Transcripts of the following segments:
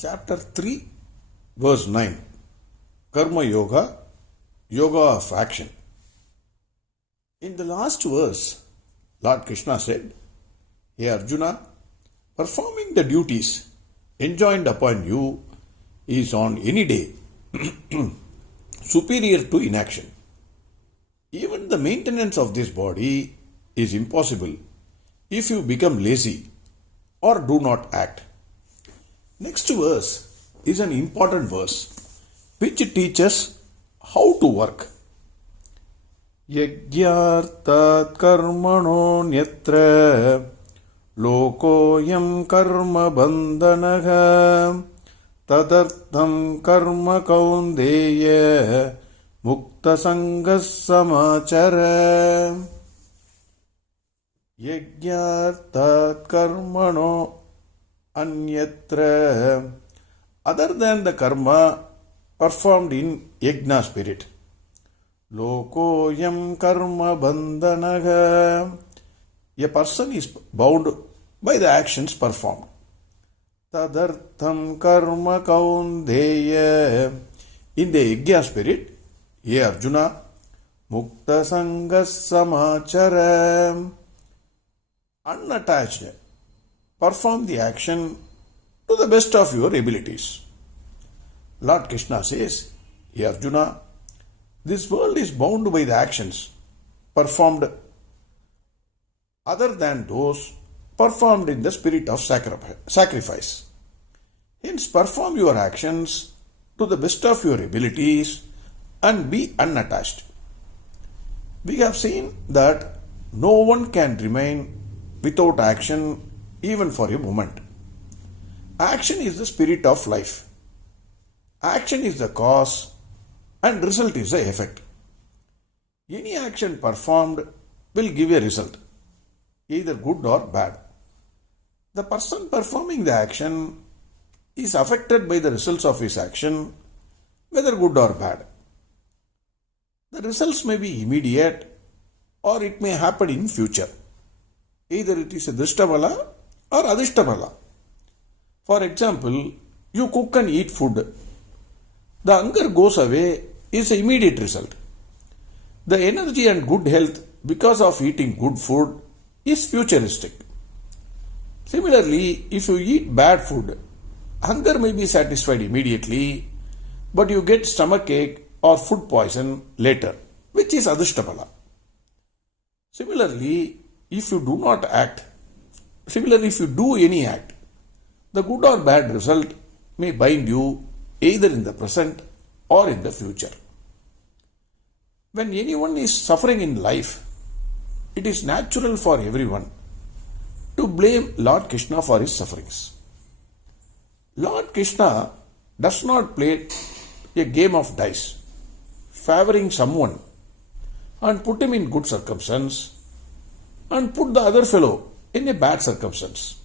Chapter 3, verse 9. Karma Yoga, Yoga of Action. In the last verse, Lord Krishna said, "Hey Arjuna, performing the duties enjoined upon you is on any day superior to inaction. Even the maintenance of this body is impossible if you become lazy or do not act." Next verse is an important verse which teaches how to work. Yajnartat karmano nyatra lokoyam karma bandhanaha tadartham karma kaundeya mukta sangas samachara. Yajnartat karmano anyatra, other than the karma performed in yajna spirit. Lokoyam karma bandhanaha, a person is bound by the actions performed. Tadartham karma kaundeya, in the yajna spirit, ye Arjuna, mukta sangas samachara, unattached, perform the action to the best of your abilities. Lord Krishna says, "Hey Arjuna, this world is bound by the actions performed other than those performed in the spirit of sacrifice. Hence, perform your actions to the best of your abilities and be unattached." We have seen that no one can remain without action even for a moment. Action is the spirit of life. Action is the cause and result is the effect. Any action performed will give a result, either good or bad. The person performing the action is affected by the results of his action, whether good or bad. The results may be immediate or it may happen in future. Either it is a drishtabala or adhishtabala. For example, you cook and eat food. The hunger goes away is an immediate result. The energy and good health because of eating good food is futuristic. Similarly, if you eat bad food, hunger may be satisfied immediately, but you get stomachache or food poison later, which is adhishtabala. Similarly, if you do any act, the good or bad result may bind you either in the present or in the future. When anyone is suffering in life, it is natural for everyone to blame Lord Krishna for his sufferings. Lord Krishna does not play a game of dice, favoring someone and put him in good circumstance and put the other fellow in a bad circumstance.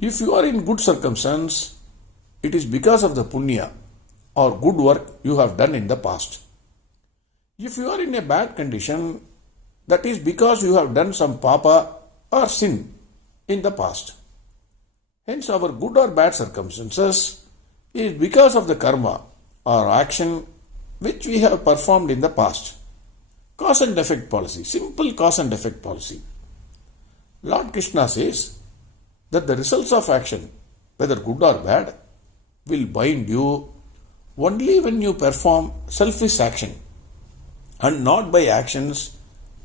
If you are in good circumstance, it is because of the punya or good work you have done in the past. If you are in a bad condition, that is because you have done some papa or sin in the past. Hence, our good or bad circumstances is because of the karma or action which we have performed in the past. Cause and effect policy, simple cause and effect policy. Lord Krishna says that the results of action, whether good or bad, will bind you only when you perform selfish action and not by actions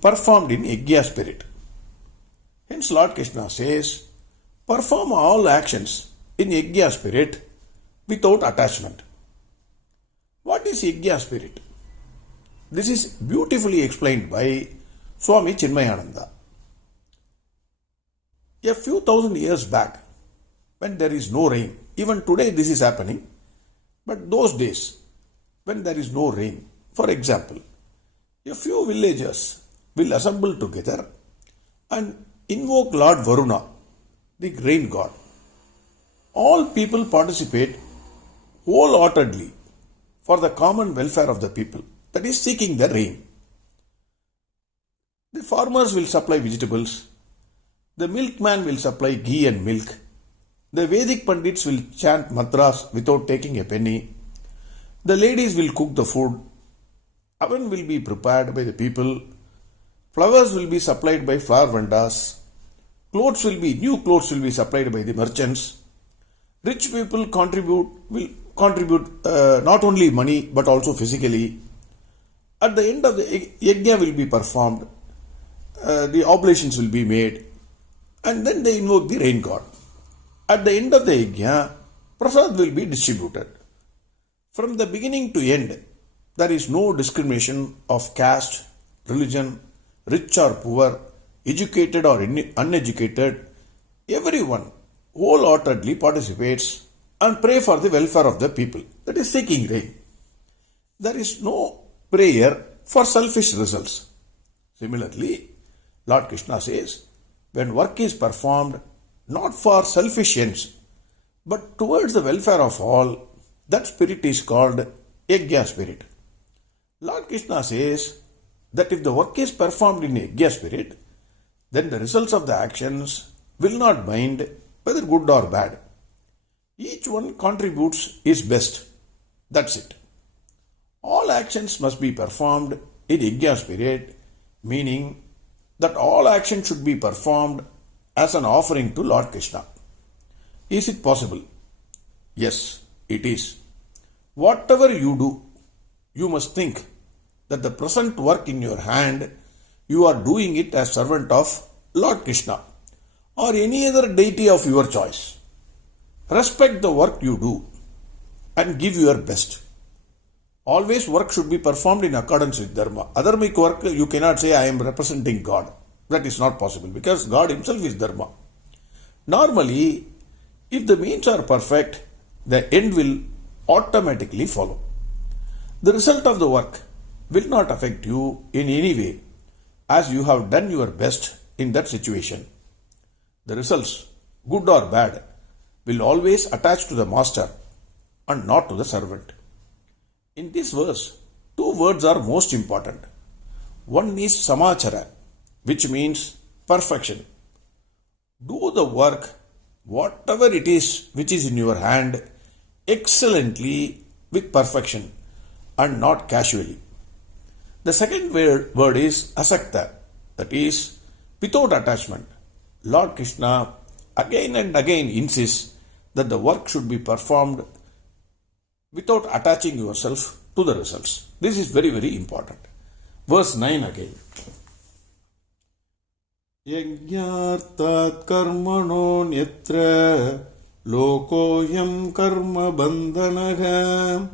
performed in yajna spirit. Hence Lord Krishna says, perform all actions in yajna spirit without attachment. What is yajna spirit? This is beautifully explained by Swami Chinmayananda. A few thousand years back, when there is no rain, even today this is happening, but those days when there is no rain, for example, a few villagers will assemble together and invoke Lord Varuna, the rain god. All people participate wholeheartedly for the common welfare of the people, that is seeking the rain. The farmers will supply vegetables, the milkman will supply ghee and milk, The Vedic Pandits will chant mantras without taking a penny. The ladies will cook the food. Oven will be prepared by the people. Flowers will be supplied by flower vendors. New clothes will be supplied by the merchants. Rich people will contribute not only money but also physically. At the end of the yajna will be performed. The oblations will be made. And then they invoke the rain god. At the end of the yajna, prasad will be distributed. From the beginning to end, there is no discrimination of caste, religion, rich or poor, educated or uneducated. Everyone wholeheartedly participates and pray for the welfare of the people. That is seeking rain. There is no prayer for selfish results. Similarly, Lord Krishna says, when work is performed not for selfish ends, but towards the welfare of all, that spirit is called yajna spirit. Lord Krishna says that if the work is performed in yajna spirit, then the results of the actions will not mind whether good or bad. Each one contributes his best. That's it. All actions must be performed in yajna spirit, meaning that all actions should be performed as an offering to Lord Krishna. Is it possible? Yes, it is. Whatever you do, you must think that the present work in your hand, you are doing it as servant of Lord Krishna or any other deity of your choice. Respect the work you do and give your best. Always work should be performed in accordance with Dharma. Adharmic work, you cannot say I am representing God. That is not possible because God himself is Dharma. Normally, if the means are perfect, the end will automatically follow. The result of the work will not affect you in any way as you have done your best in that situation. The results, good or bad, will always attach to the master and not to the servant. In this verse, two words are most important. One is samachara, which means perfection. Do the work, whatever it is which is in your hand, excellently with perfection and not casually. The second word is asakta, that is without attachment. Lord Krishna again and again insists that the work should be performed without attaching yourself to the results. This is very, very important. Verse 9 again. Yajnartat karmano nyatra lokoyam karma bandhanaha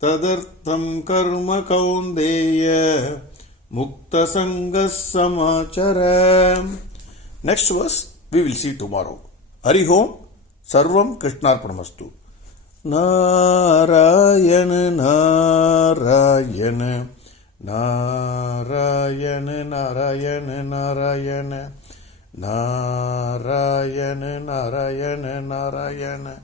tadartham karma kaundeya mukta sangas samachara. Next verse we will see tomorrow. Hari Om Sarvam Krishnarpamastu. Narayana Narayana Narayana Narayana Narayana Narayana Narayana Narayana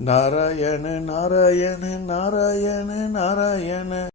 Narayana Narayana Narayana Narayana